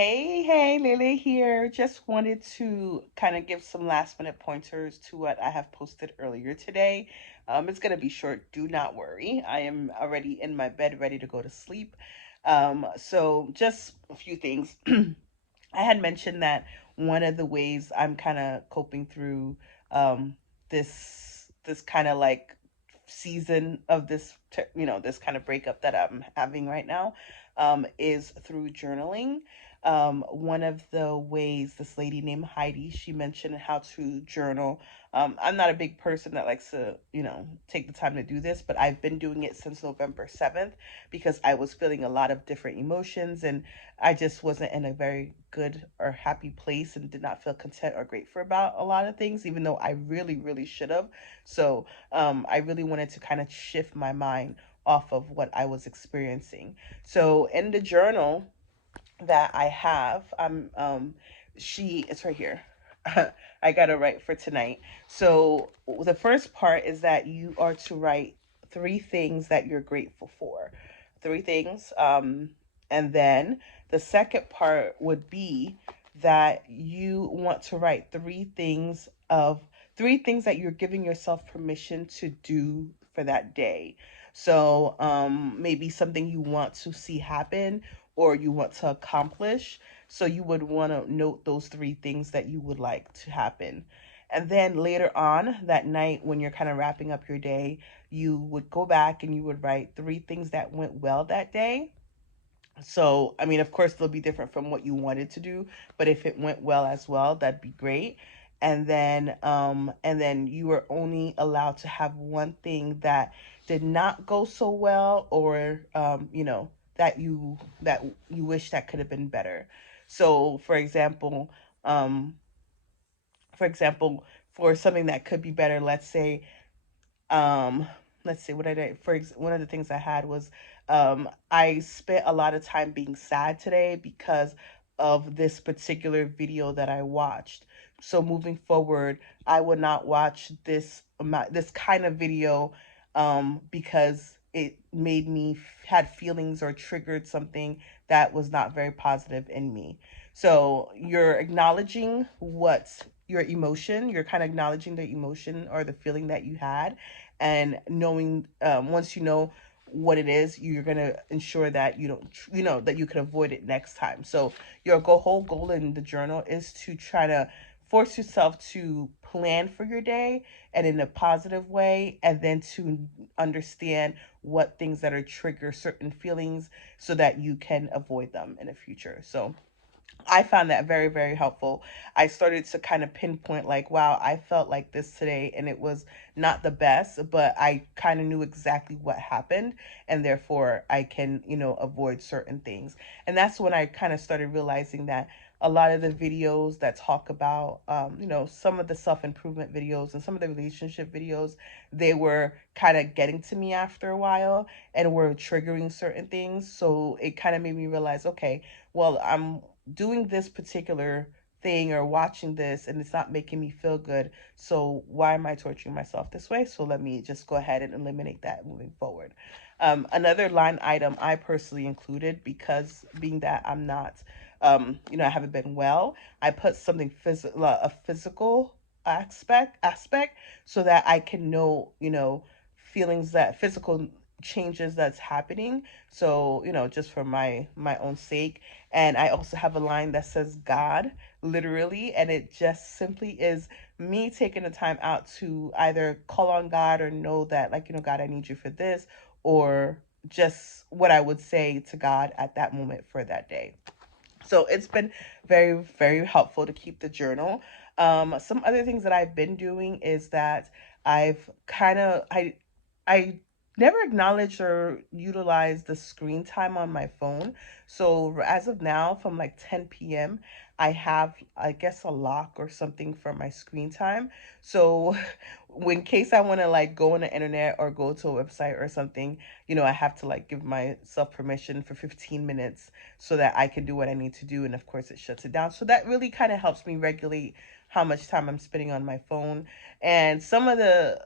Hey, Lele here. Just wanted to kind of give some last minute pointers to what I have posted earlier today. It's going to be short. Do not worry. I am already in my bed ready to go to sleep. So just a few things. I had mentioned that one of the ways I'm kind of coping through this kind of like season of this kind of breakup that I'm having right now is through journaling. One of the ways, this lady named Heidi, she mentioned how to journal. I'm not a big person that likes to take the time to do this, but I've been doing it since November 7th because I was feeling a lot of different emotions, and I just wasn't in a very good or happy place and did not feel content or grateful about a lot of things, even though I really, really should have. So I really wanted to kind of shift my mind off of what I was experiencing. So in the journal that I have, it's right here. I got to write for tonight. So the first part is that you are to write three things that you're grateful for. Three things. And then the second part would be that you want to write three things that you're giving yourself permission to do for that day. So maybe something you want to see happen or you want to accomplish. So you would want to note those three things that you would like to happen. And then later on that night, when you're kind of wrapping up your day, you would go back and you would write three things that went well that day. So, I mean, of course, they'll be different from what you wanted to do, but if it went well as well, that'd be great. And then you were only allowed to have one thing that did not go so well, or that you wish that could have been better. So, um, for example, for something that could be better, um let's see what I did. One of the things I had was I spent a lot of time being sad today because of this particular video that I watched. So moving forward, I would not watch this kind of video because it made me had feelings or triggered something that was not very positive in me. So you're acknowledging what's your emotion. You're kind of acknowledging the emotion or the feeling that you had, and knowing, once you know what it is, you're gonna ensure that you don't, that you can avoid it next time. So your whole goal in the journal is to try to force yourself to plan for your day and in a positive way, and then to understand what things that are trigger certain feelings so that you can avoid them in the future. So I found that very, very helpful. I started to kind of pinpoint, like, wow, I felt like this today and it was not the best, but I kind of knew exactly what happened, and therefore I can, avoid certain things. And that's when I kind of started realizing that a lot of the videos that talk about, some of the self improvement videos and some of the relationship videos, they were kind of getting to me after a while and were triggering certain things. So it kind of made me realize, okay, well, I'm doing this particular thing or watching this and it's not making me feel good. So why am I torturing myself this way? So let me just go ahead and eliminate that moving forward. Another line item I personally included, because being that I'm not, I haven't been well, I put something physical, a physical aspect, so that I can know, feelings, that physical changes that's happening. So, just for my own sake. And I also have a line that says God, literally, and it just simply is me taking the time out to either call on God or know that, like, God, I need you for this, or just what I would say to God at that moment for that day. So it's been very, very helpful to keep the journal. Some other things that I've been doing is that I've kind of I never acknowledged or utilized the screen time on my phone. So as of now, from like 10 p.m., I have, I guess, a lock or something for my screen time. So in case I want to like go on the internet or go to a website or something, I have to like give myself permission for 15 minutes so that I can do what I need to do. And of course, it shuts it down. So that really kind of helps me regulate how much time I'm spending on my phone. And some of the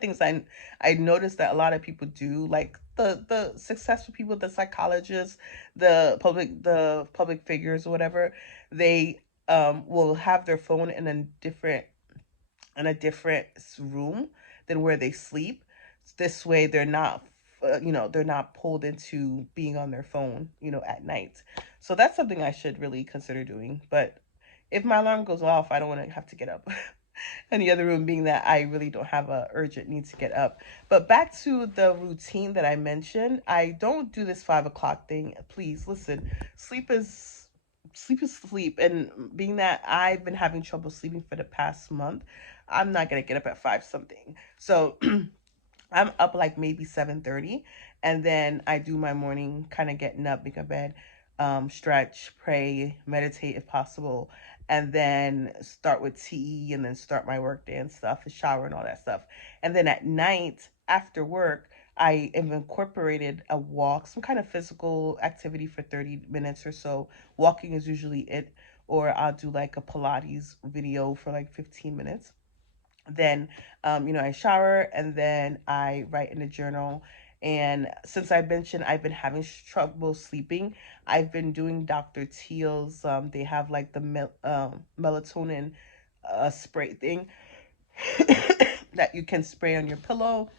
things I noticed that a lot of people do, like the successful people, the psychologists, the public figures or whatever, they will have their phone in a different room than where they sleep. This way, they're not, they're not pulled into being on their phone, at night. So that's something I should really consider doing. But if my alarm goes off, I don't want to have to get up. And the other room being that I really don't have a urgent need to get up. But back to the routine that I mentioned, I don't do this 5 o'clock thing. Please listen. Sleep is sleep is sleep, and being that I've been having trouble sleeping for the past month, I'm not gonna get up at 5 something. So I'm up like maybe 7:30, and then I do my morning kind of getting up, make a bed, stretch, pray, meditate if possible, and then start with tea, and then start my work day and stuff, and shower and all that stuff. And then at night after work, I have incorporated a walk, some kind of physical activity for 30 minutes or so. Walking is usually it, or I'll do like a Pilates video for like 15 minutes. Then I shower, and then I write in a journal. And since I mentioned I've been having trouble sleeping, I've been doing Dr. Teal's, they have like the melatonin spray thing that you can spray on your pillow.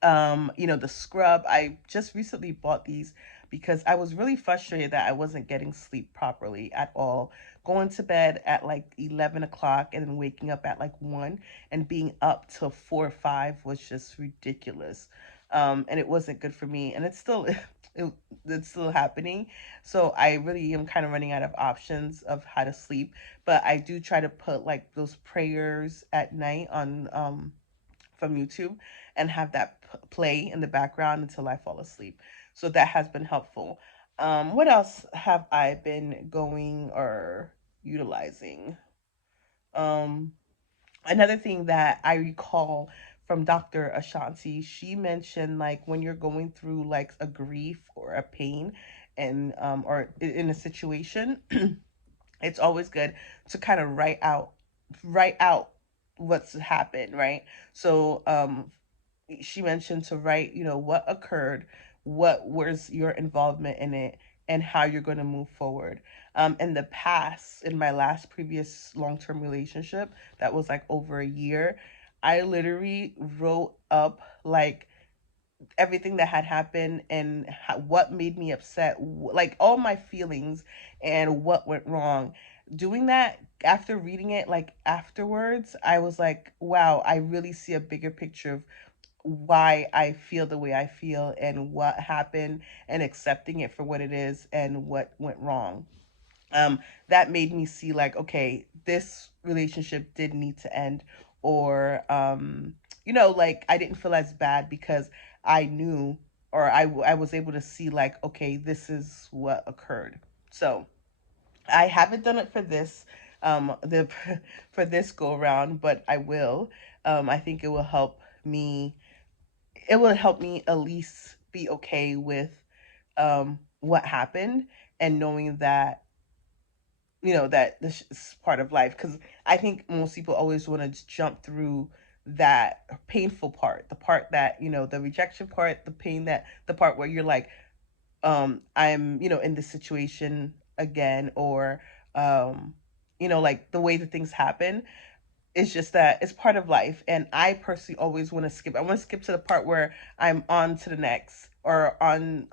The scrub. I just recently bought these because I was really frustrated that I wasn't getting sleep properly at all. Going to bed at like 11 o'clock and then waking up at like 1, and being up till 4 or 5 was just ridiculous. And it wasn't good for me. And it, it's still happening. So I really am kind of running out of options of how to sleep. But I do try to put like those prayers at night on from YouTube, and have that play in the background until I fall asleep. So that has been helpful. What else have I been going or utilizing? Um, Another thing that I recall from Dr. Ashanti, she mentioned like when you're going through like a grief or a pain, and or in a situation, it's always good to kind of write out what's happened, right? So she mentioned to write, what occurred, what was your involvement in it, and how you're going to move forward. In the past, in my last previous long term relationship, that was like over a year, I literally wrote up like everything that had happened, and what made me upset, like all my feelings and what went wrong. Doing that, after reading it, like afterwards, I was like, wow, I really see a bigger picture of why I feel the way I feel and what happened, and accepting it for what it is and what went wrong. um that made me see like, okay, this relationship did need to end, or like I didn't feel as bad because I knew, or I was able to see like, okay, this is what occurred. So I haven't done it for this the for this go around, but I will. I think it will help me at least be okay with what happened, and knowing that that this is part of life. Because I think most people always want to jump through that painful part, the part that, the rejection part, the part where you're like, I'm, in this situation again, or like the way that things happen. It's just that it's part of life, and I personally always want to skip. I want to skip to the part where I'm on to the next, or on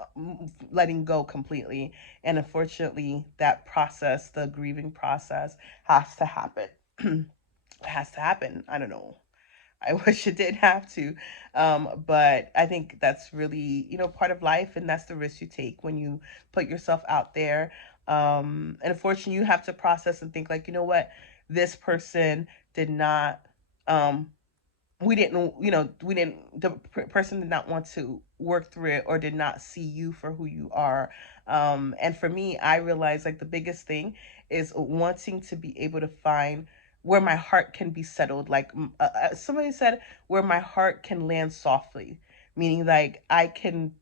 letting go completely. And unfortunately, that process, the grieving process, has to happen. It has to happen. I don't know. I wish it did have to. But I think that's really, part of life, and that's the risk you take when you put yourself out there. And unfortunately, you have to process and think like, what, this person did not, um, the person did not want to work through it, or did not see you for who you are. And for me, I realized like the biggest thing is wanting to be able to find where my heart can be settled. Like, somebody said, where my heart can land softly, meaning like I can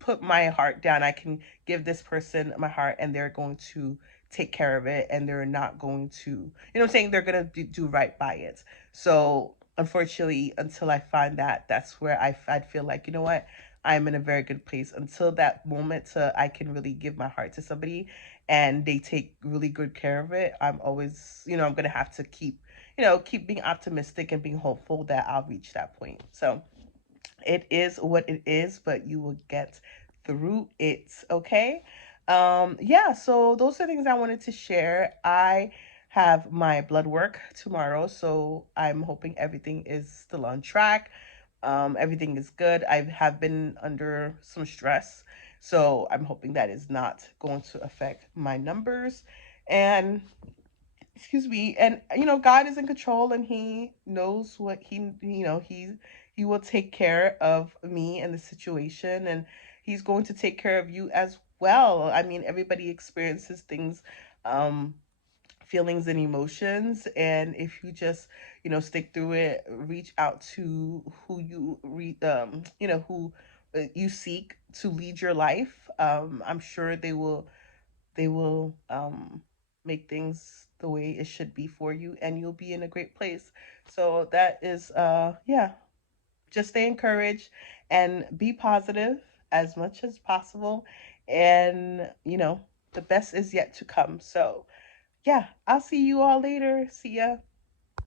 put my heart down. I can give this person my heart, and they're going to take care of it, and they're not going to, what I'm saying, they're going to do right by it. So unfortunately, until I find that, that's where I'd feel like, what, I'm in a very good place. Until that moment to I can really give my heart to somebody and they take really good care of it, I'm always, I'm going to have to keep being optimistic and being hopeful that I'll reach that point. So it is what it is, but you will get through it. Okay. Yeah, so those are things I wanted to share. I have my blood work tomorrow, so I'm hoping everything is still on track. Everything is good. I have been under some stress, so I'm hoping that is not going to affect my numbers. And excuse me, and God is in control, and He knows what He will take care of me and the situation, and He's going to take care of you as well. I mean, everybody experiences things, um feelings and emotions, and if you just stick through it, reach out to who who you seek to lead your life. I'm sure they will make things the way it should be for you, and you'll be in a great place. So that is yeah, just stay encouraged and be positive as much as possible, and the best is yet to come. So yeah, I'll see you all later. See ya.